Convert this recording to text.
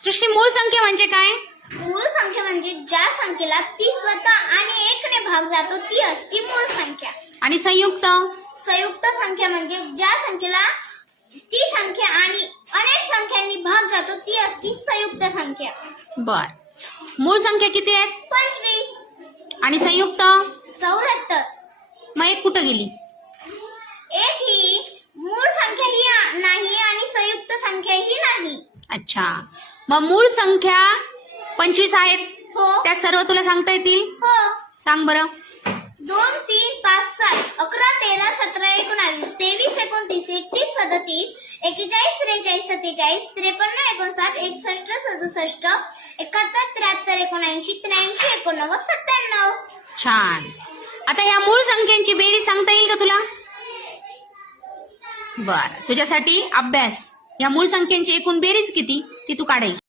सृष्टी, मूळ संख्या म्हणजे काय? मूळ संख्या म्हणजे ज्या संख्येला 30 वजा आणि 1 ने भाग जातो ती असती मूळ संख्या. आणि संयुक्त? संयुक्त संख्या म्हणजे ज्या संख्येला ती संख्या आणि अनेक संख्यांनी भाग जातो ती असती संयुक्त संख्या. बर. मूळ संख्या किती आहेत? 25 आणि संयुक्त? 74. मग एक कुठं गेली? एक ही मूळ संख्या ही नाही आणि संयुक्त संख्या ही नाही. अच्छा, मग मूळ संख्या 25 आहेत. हो त्या सर्व तुला सांगता येतील? हो. सांग बरं. 2 3 5 7 11 13 17 19 23 29 31 37 41 43 47 53 59 61 67 71 73 79 83 89 97. छान. आता ह्या मूळ संख्यांची बेरीज सांगता येईल का तुला? बर, तुझ्यासाठी अभ्यास. या मूळ संख्यांची एकूण बेरीज किती ती तू काढायची.